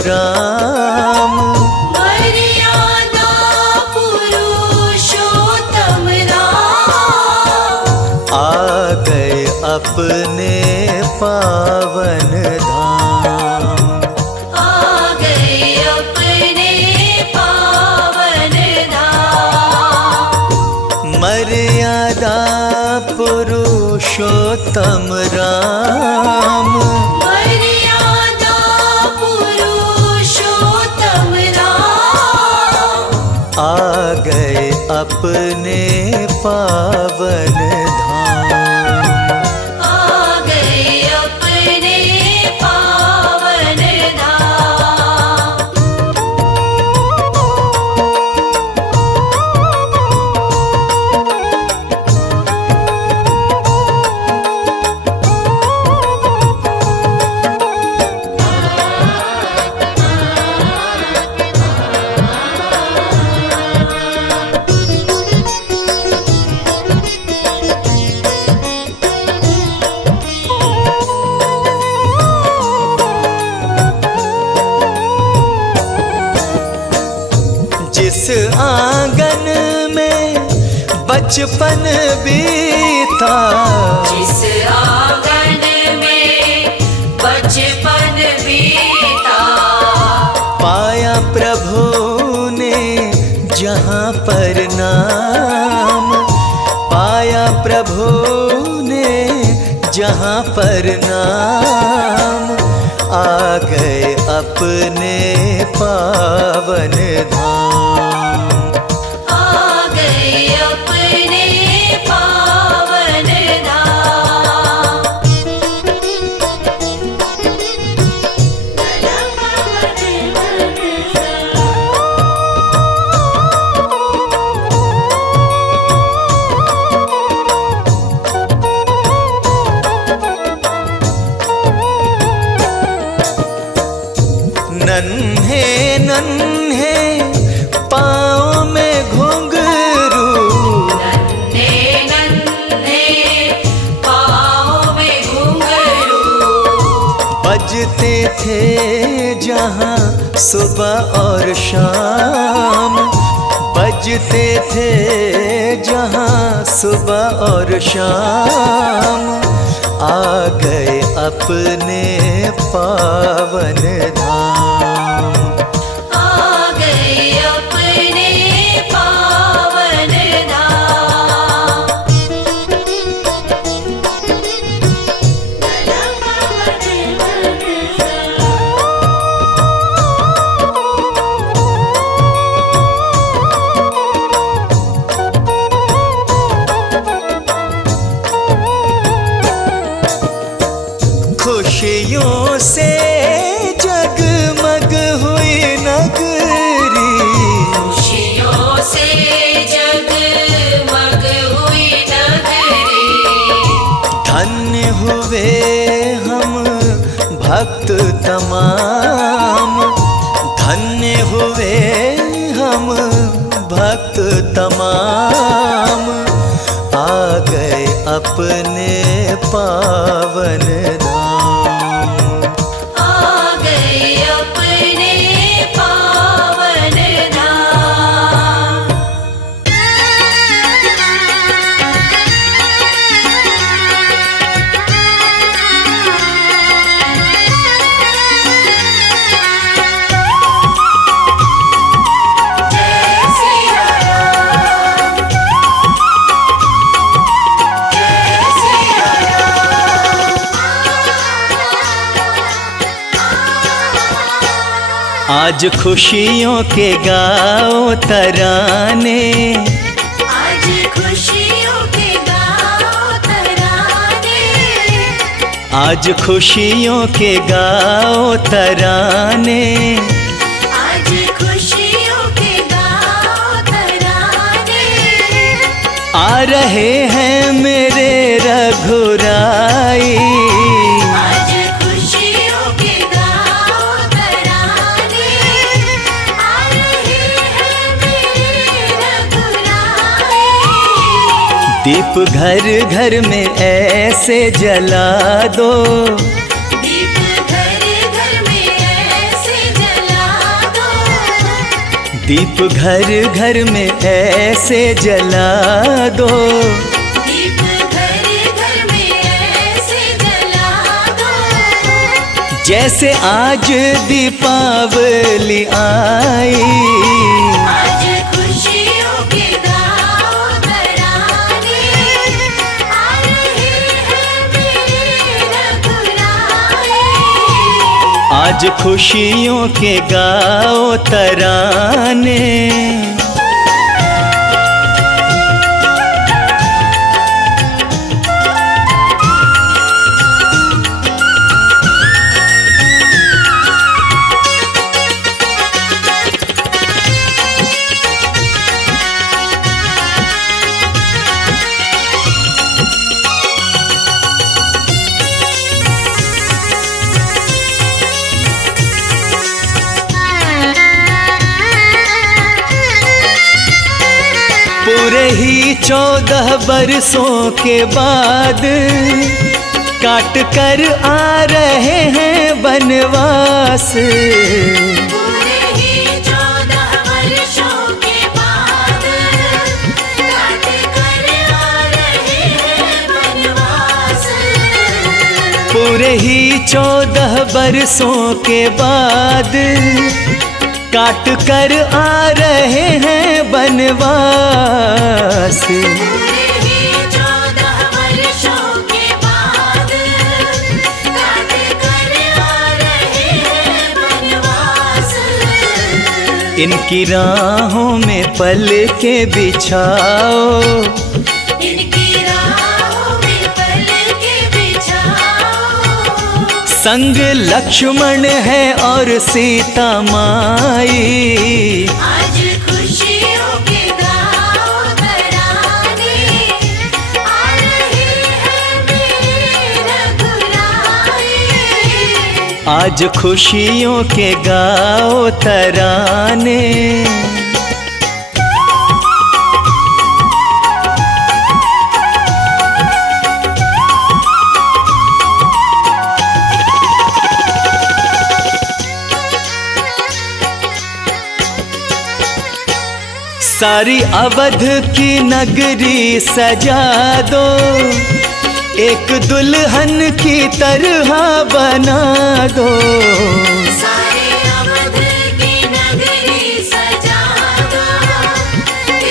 राम। मर्यादा पुरुषोत्तम राम। आ गए अपने पावन धाम। आ गए अपने पावन धाम। मर्यादा पुरुषोत्तम राम। मर्यादा पुरुषोत्तम राम। आ गए अपने पावन धाम। आ गए अपने पावन धाम। जिस आंगन में बचपन बीता, जिस आंगन में बचपन बीता, पाया प्रभु ने जहाँ पर नाम। पाया प्रभु ने जहाँ पर नाम। आ गए अपने पावन धाम। आ गए अपने पावन धाम। नन्हे नन्हे पाँव में घुंघरू, नन्हे नन्हे पाँव में घुंघरू, बजते थे जहाँ सुबह और शाम। बजते थे जहाँ सुबह और शाम। आ गए अपने पावन धाम। आ गए अपने पावन धाम। खुशियों से जगमग हुई नगरी। खुशियों से जगमग हुई नगरी। धन्य हुए हम भक्त तमाम। धन्य हुए हम भक्त तमाम। आ गए अपने पावन धाम। आ गए अपने पावन धाम। आज खुशियों के गाओ तराने। आज खुशियों के गाओ तराने। आज खुशियों के गाओ तराने। आज खुशियों के गाओ तराने। आ रहे हैं मेरे रघुराई। आज खुशियों के गाओ तराने। आ रहे हैं मेरे रघुराई। दीप घर घर में ऐसे जला दो। दीप घर घर में ऐसे जला दीप घर घर में ऐसे जला दो, दीप घर घर में ऐसे जला दो, जैसे आज दीपावली आई। आज खुशियों के गाओ तराने, आ रहे हैं मेरे रघुराए। आज खुशियों के गाओ तराने। पूरे ही 14 बरसों के बाद काट कर आ रहे हैं बनवास। पूरे ही 14 वर्षों के बाद काट कर आ रहे हैं बनवास। पूरे ही 14 बरसों के बाद काट कर आ रहे हैं बनवास। पूरे ही 14 वर्षों के बाद काट कर आ रहे हैं बनवास। इनकी राहों में पल के बिछाओ, इनकी राहों में पल के बिछाओ। संग लक्ष्मण है और सीता माई। आज खुशियों के गाओ तराने, आ रहे हैं मेरे रघुराए। आज खुशियों के गाओ तराने। सारी अवध की नगरी सजा दो, एक दुल्हन की तरह बना दो। सारे अवध की नगरी सजा दो,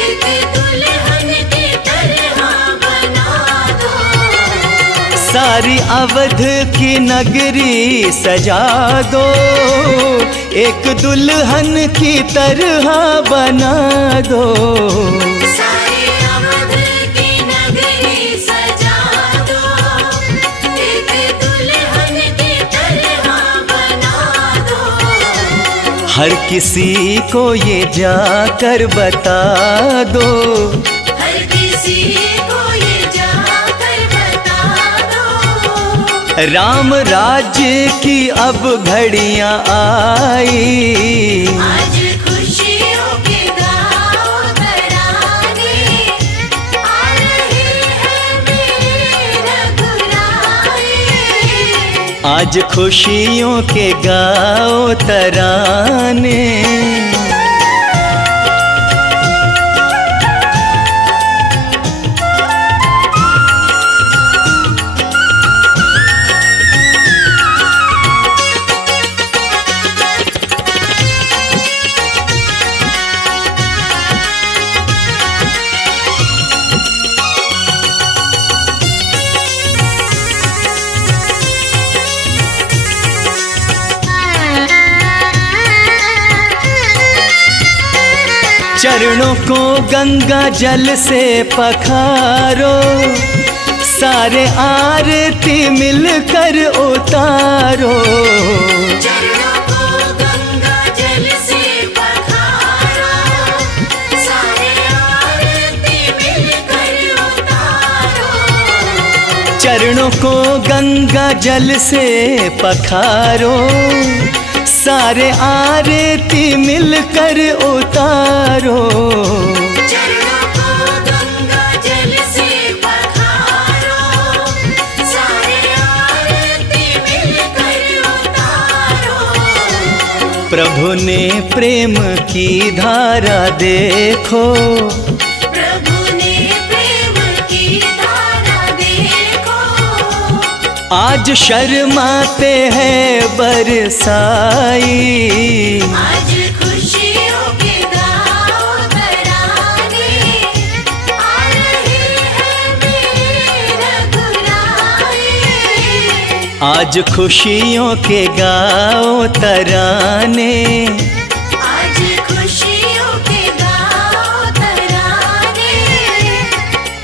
एक दुल्हन की तरह बना दो। सारी अवध की नगरी सजा दो, एक दुल्हन की तरह बना दो। सारे अवध की नगरी सजा दो, एक दुल्हन की तरह बना दो। हर किसी को ये जाकर बता दो, हर किसी को ये जाकर बता दो। राम राज्य की अब घड़ियां आई। आज खुशियों के गाओ तराने, आ रहे हैं मेरे रघुराए। आज खुशियों के गाओ तराने। चरणों को गंगा जल से पखारो, सारे आरती मिलकर उतारो। चरणों को गंगा जल से पखारो, सारे आरती मिलकर उतारो। चरणों को गंगा जल से पखारो, सारे आरती मिलकर उतारो। चरणों को गंगा जल से पखारो, सारे आरती मिलकर उतारो। प्रभु ने प्रेम की धारा देखो, प्रभु ने प्रेम की धारा देखो। आज शर्माते हैं बरसाई, आज खुशियों के गाओ तराने, आ रहे हैं मेरे रघुराई। आज खुशियों के गाओ तराने, आज खुशियों के गाओ तराने,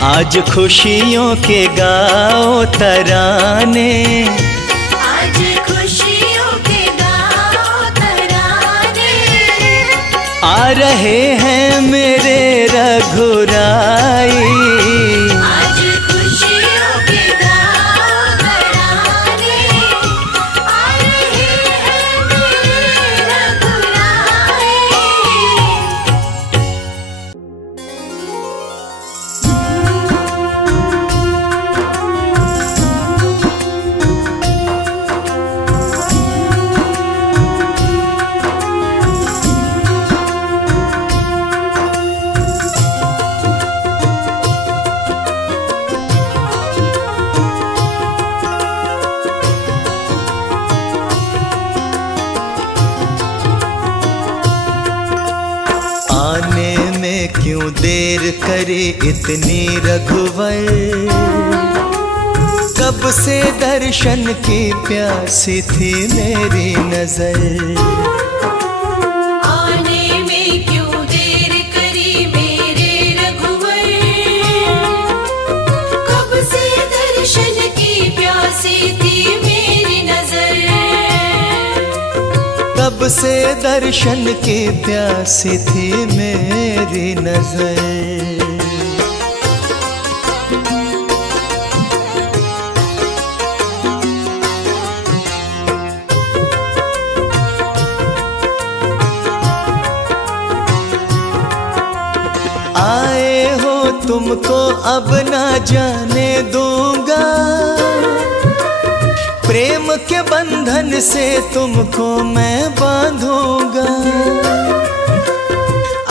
आज खुशियों के गाओ तराने। आज खुशियों के गाओ तराने, आ रहे हैं मेरे रघुराई। आज खुशियों के गाओ तराने, आ रहे हैं मेरे रघुराई। आने में क्यों देर करे इतनी रघुवर, कब से दर्शन की प्यासी थी मेरी नजर। आने में क्यों देर करी मेरे रघुवर, कब से दर्शन की प्यासी थी मेरी नजर। कब से दर्शन की प्यासी थी मेरी नजर। आए हो तुमको अब ना जाने दूंगा, प्रेम के बंधन से तुमको मैं बांधूंगा।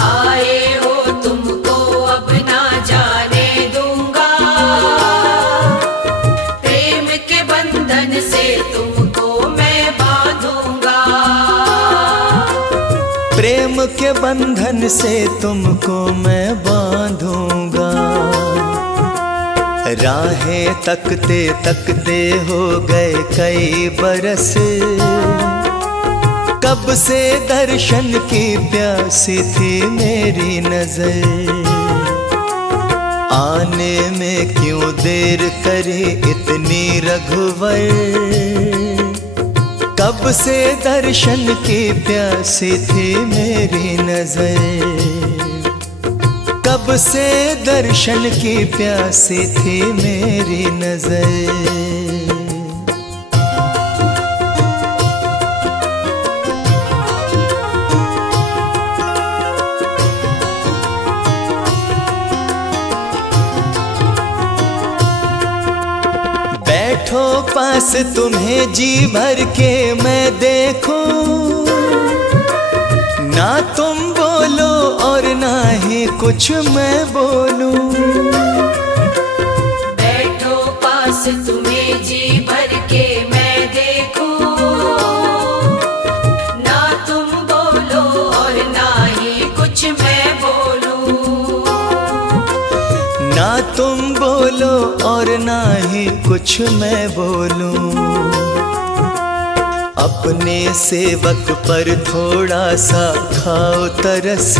आए हो तुमको अब ना जाने दूंगा, प्रेम के बंधन से तुमको मैं बांधूंगा। प्रेम के बंधन से तुमको मैं बांधूंगा। राहें तकते तकते हो गए कई बरस, कब से दर्शन की प्यासी थी मेरी नजर। आने में क्यों देर करे इतनी रघुवर, कब से दर्शन की प्यासी थी मेरी नजर। कब से दर्शन की प्यासी थी मेरी नजर। बैठो पास तुम्हें जी भर के मैं देखूं, ना तुम बोलो और ना ही कुछ मैं बोलूं। बैठो पास तुम्हें जी भर के मैं देखूं, ना तुम बोलो और ना ही कुछ मैं बोलूं। ना तुम बोलो और ना ही कुछ मैं बोलूं। अपने सेवक पर थोड़ा सा खाओ तरस,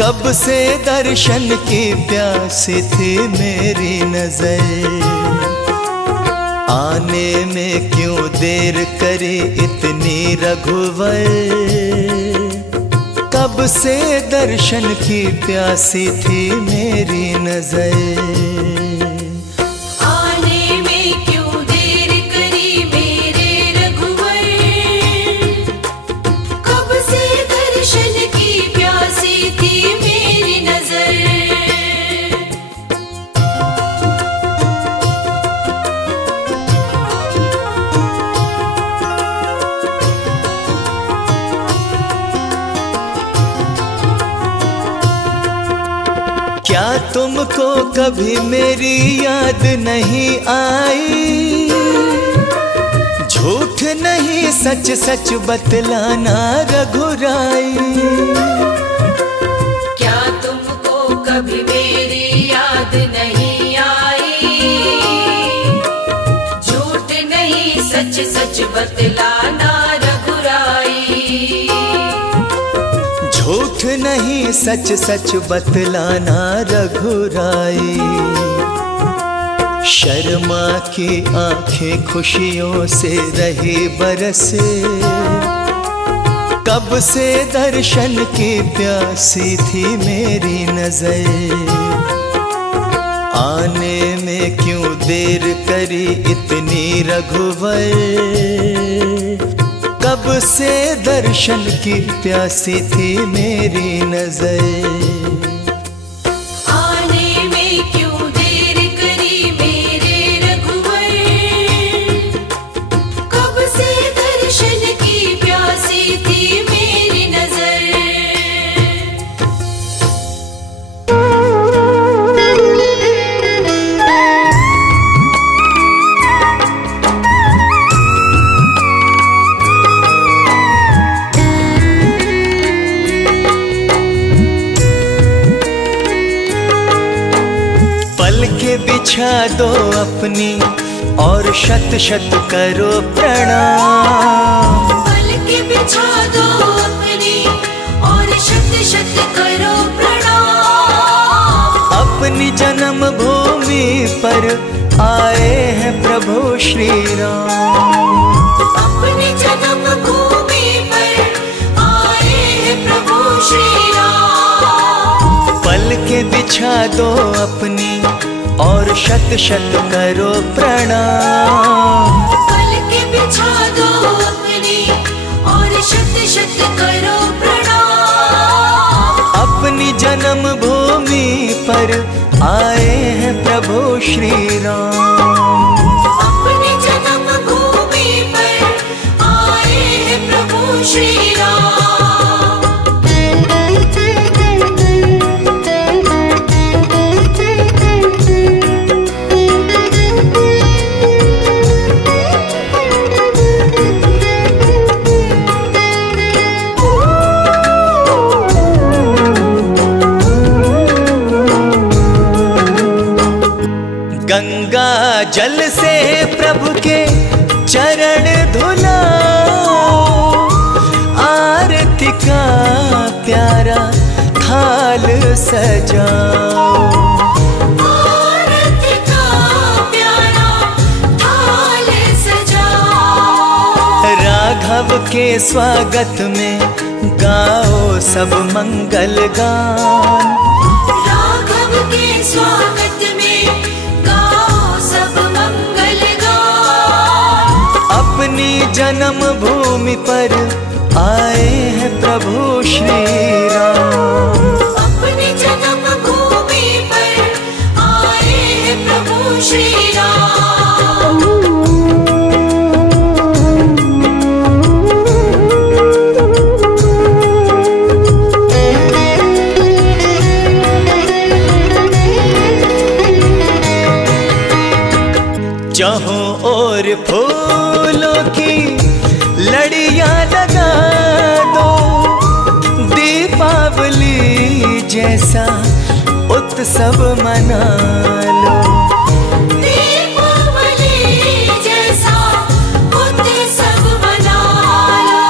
कब से दर्शन की प्यासी थी मेरी नजर। आने में क्यों देर करे इतनी रघुवर, कब से दर्शन की प्यासी थी मेरी नजर। तुमको कभी मेरी याद नहीं आई? झूठ नहीं सच सच बतलाना रघुराई। क्या तुमको कभी मेरी याद नहीं आई? झूठ नहीं सच सच बतलाना रघुराई। झूठ नहीं सच सच बतलाना रघुराई। शर्मा की आंखें खुशियों से रही बरसे, कब से दर्शन की प्यासी थी मेरी नजर। आने में क्यों देर करी इतनी रघुवर, कब से दर्शन की प्यासी थी मेरी नजर। बिछा दो अपनी और शत शत करो प्रणाम। पल के बिछा दो अपनी और शत शत करो प्रणाम। अपनी जन्म भूमि पर आए हैं प्रभु श्री राम। अपनी जन्म भूमि पर आए हैं प्रभु श्री राम। पल के बिछा दो अपनी और शत शत करो प्रणाम। पल के बिछा दो अपनी और शत शत करो प्रणाम। अपनी जन्म भूमि पर आए हैं प्रभु श्री राम। अपनी जन्म भूमि पर आए हैं प्रभु श्री राम। गंगा जल से प्रभु के चरण धुलाओ, आरती का प्यारा थाल सजाओ। आरती का प्यारा थाल सजाओ। राघव के स्वागत में गाओ सब मंगल गान। राघव के स्वागत अपनी जन्म भूमि पर आए हैं प्रभु श्री राम। अपनी जन्म भूमि पर आए हैं प्रभु श्री राम। जहाँ और फूलों की लड़ियां लगा दो, दीपावली जैसा उत्सव मना लो। दीपावली जैसा उत्सव मना लो।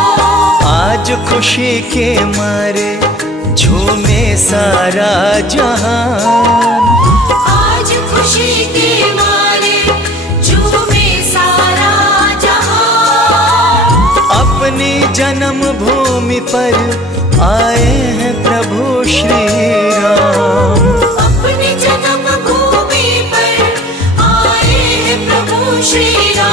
आज खुशी के मारे झूमे सारा जहान। आज खुशी के मारे झूमे सारा जहान। अपनी जन्म भूमि पर आए हैं प्रभु श्री राम। अपनी जन्म भूमि पर आए हैं प्रभु श्री राम।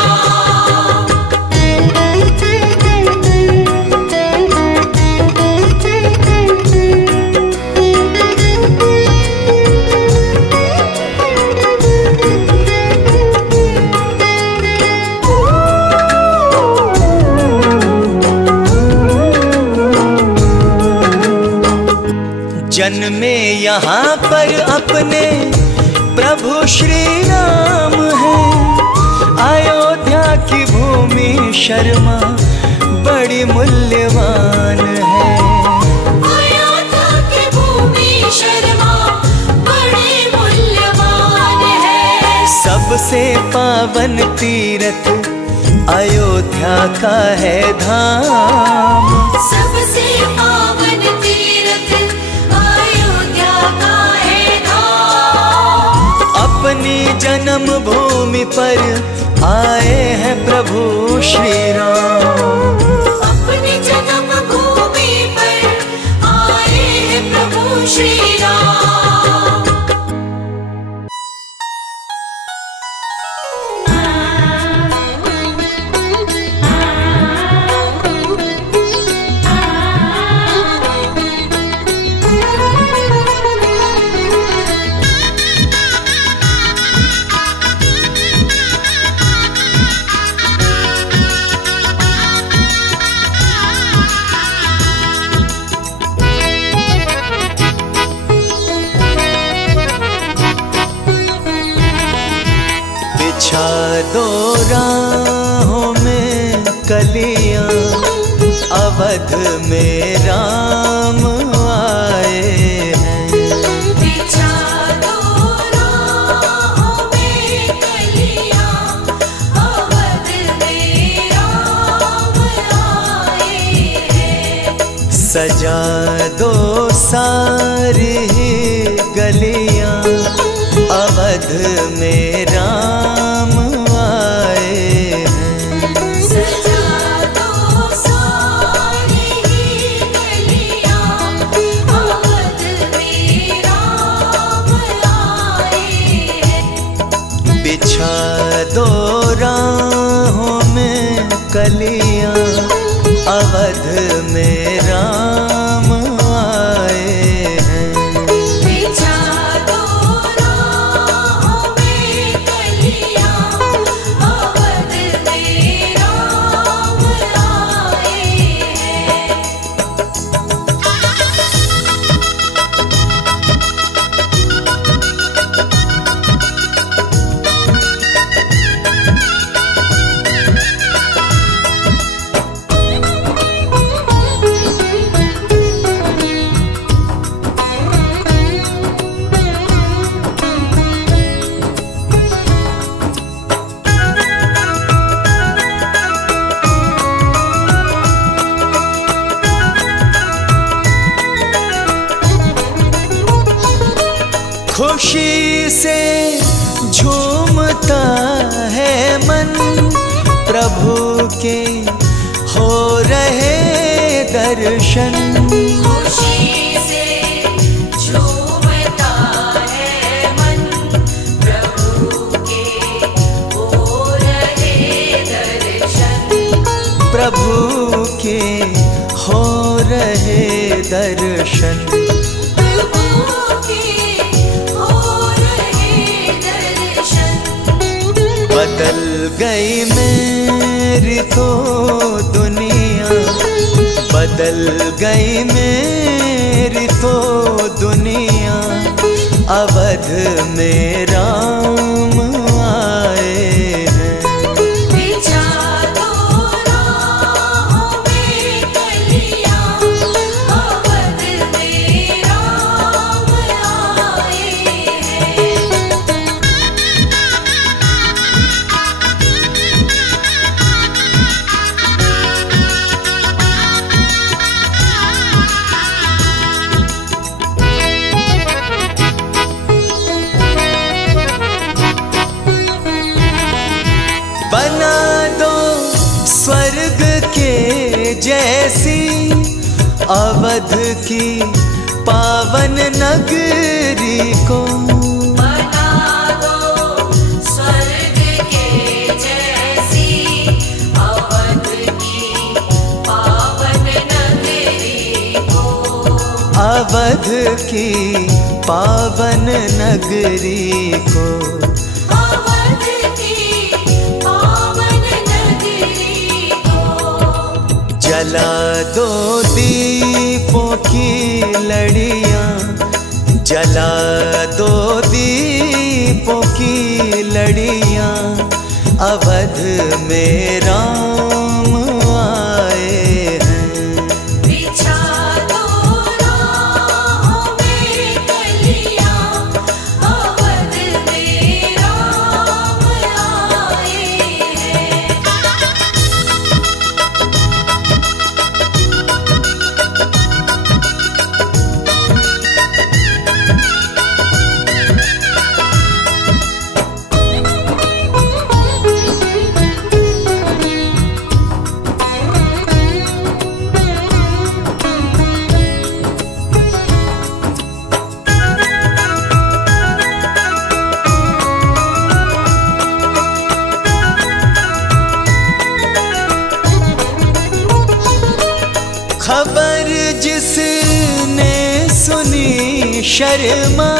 जन्मे यहाँ पर अपने प्रभु श्री राम है। अयोध्या की भूमि शर्मा बड़ी मूल्यवान है। अयोध्या की भूमि शर्मा बड़ी मूल्यवान है। सबसे पावन तीर्थ अयोध्या का है धाम। सबसे पावन तीर्थ अयोध्या का है धाम। अपनी जन्म भूमि पर आए हैं प्रभु श्री राम। अपनी जन्म भूमि पर आए हैं प्रभु श्री राम। बिछा दो राहों में कलियां, अवध में राम आए हैं। बिछा दो राहों में कलियां, अवध में राम आए हैं। सजा दो सारी गलियां, अवध में राम आए हैं। सजा दो सारी गलियां, अवध में राम आए हैं। बिछा दो राहों में कलियां, अवध में राम आए हैं। बिछा दो राहों में कलियां, अवध में राम आए हैं। खुशी से झूमता है मन, प्रभु के हो रहे दर्शन। खुशी से झूमता है मन, प्रभु के हो रहे दर्शन। प्रभु के हो रहे दर्शन। प्रभु के हो रहे दर्शन। बदल गई मेरी तो दुनिया, बदल गई मेरी तो दुनिया, अवध में राम आए हैं। बिछा दो राहों में कलियां, अवध में राम आए हैं। बना दो स्वर्ग के जैसी अवध की पावन नगरी को। बना दो स्वर्ग के जैसी अवध की पावन नगरी को। अवध की पावन नगरी को। अवध की पावन नगरी को। जला दो दीपों की लड़ियां, जला दो दीपों की लड़ियां, अवध में राम आए हैं। बिछा दो राहों में कलियां, अवध में राम आए हैं। खबर जिसने सुनी शर्मा,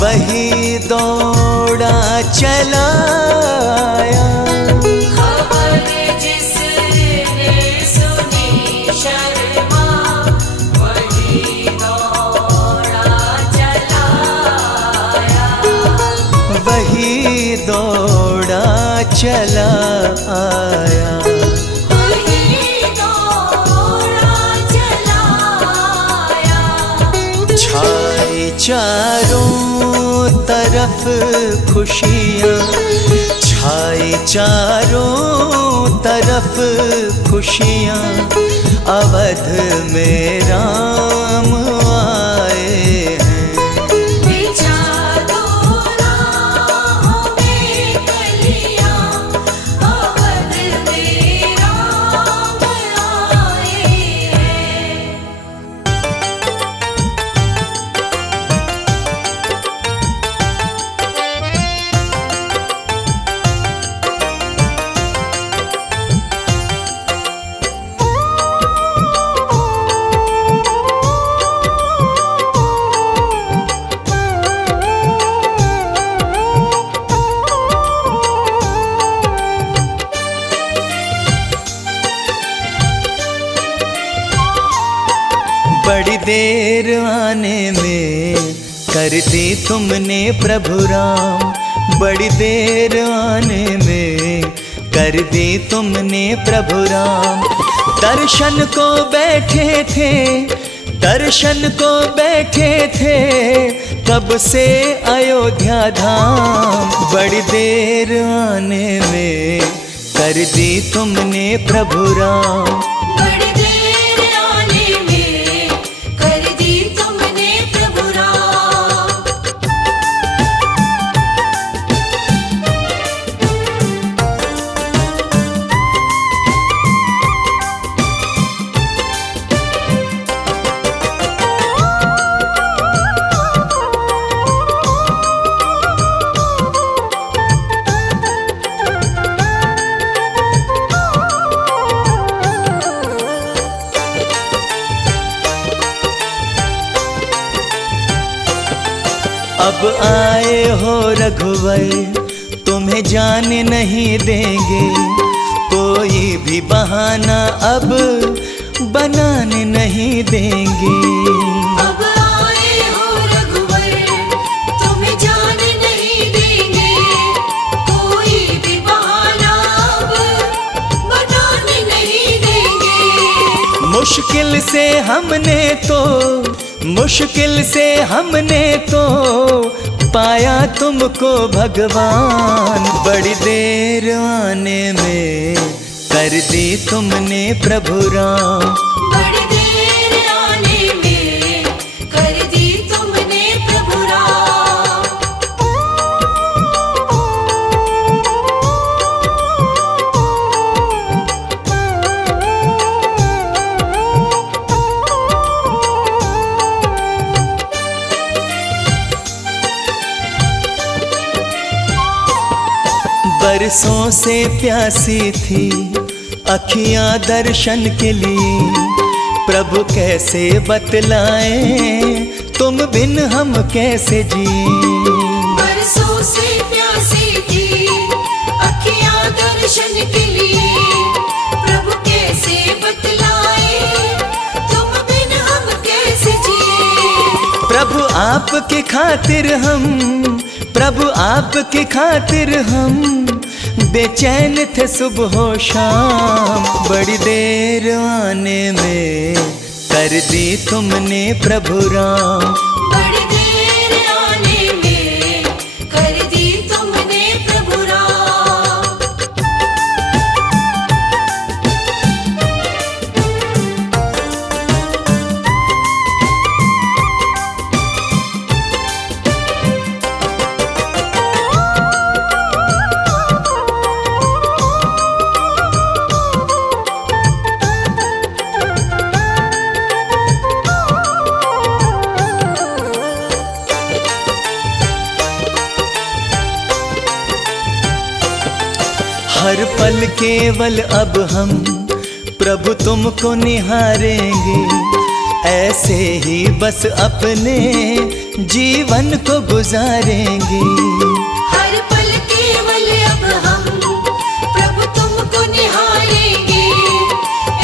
वही दौड़ा चला आया। खबर जिसने सुनी शर्मा, वही दौड़ा चला आया। वही दौड़ा चला आया। वही दौड़ा चला आया। छाई चारों तरफ खुशियाँ, छाई चारों तरफ खुशियाँ, अवध में राम आए हैं। बिछा दो राहों में कलियां, अवध में राम आए हैं। बड़ी देर आने में कर दी तुमने प्रभु राम, बड़ी देर आने में कर दी तुमने प्रभु राम। दर्शन को बैठे थे, दर्शन को बैठे थे, कब से अयोध्या धाम। बड़ी देर आने में कर दी तुमने प्रभु राम। बड़ी देर आने में कर दी तुमने प्रभु राम। अब आए हो रघुवर, तुम्हें जाने नहीं देंगे, कोई भी बहाना अब बनाने नहीं देंगे। अब आए हो रघुवर, तुम्हें जाने नहीं देंगे, कोई भी बहाना अब बनाने नहीं देंगे। मुश्किल से हमने तो पाया तुमको भगवान। बड़ी देर आने में कर दी तुमने प्रभु राम। बड़ी देर आने में कर दी तुमने प्रभु राम। बरसों से प्यासी थी अखियां दर्शन के लिए, प्रभु कैसे बतलाएं तुम बिन हम कैसे जिए। बरसों से प्यासी थी अखियां दर्शन के लिए, प्रभु कैसे बतलाए तुम बिन हम कैसे जिए। प्रभु आपके खातिर हम, प्रभु आपके खातिर हम बेचैन थे सुबह शाम। बड़ी देर आने में कर दी तुमने प्रभु राम। बड़ी देर आने में कर दी तुमने प्रभु राम। हर पल केवल अब हम प्रभु तुमको निहारेंगे, ऐसे ही बस अपने जीवन को गुजारेंगे। हर पल केवल अब हम प्रभु तुमको निहारेंगे,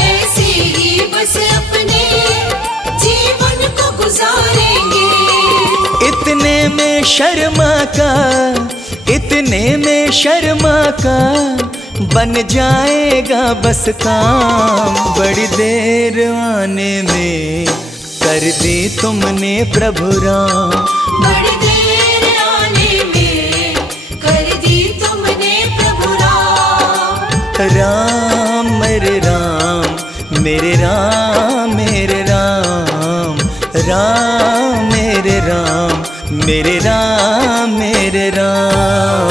ऐसे ही बस अपने जीवन को गुजारेंगे। इतने में शर्मा का, इतने में शर्मा का बन जाएगा बस काम। बड़ी देर आने में कर दी तुमने प्रभु राम। बड़ी देर आने में कर दी तुमने प्रभु राम। राम मेरे राम, मेरे राम मेरे राम, राम मेरे राम, मेरे राम मेरे राम।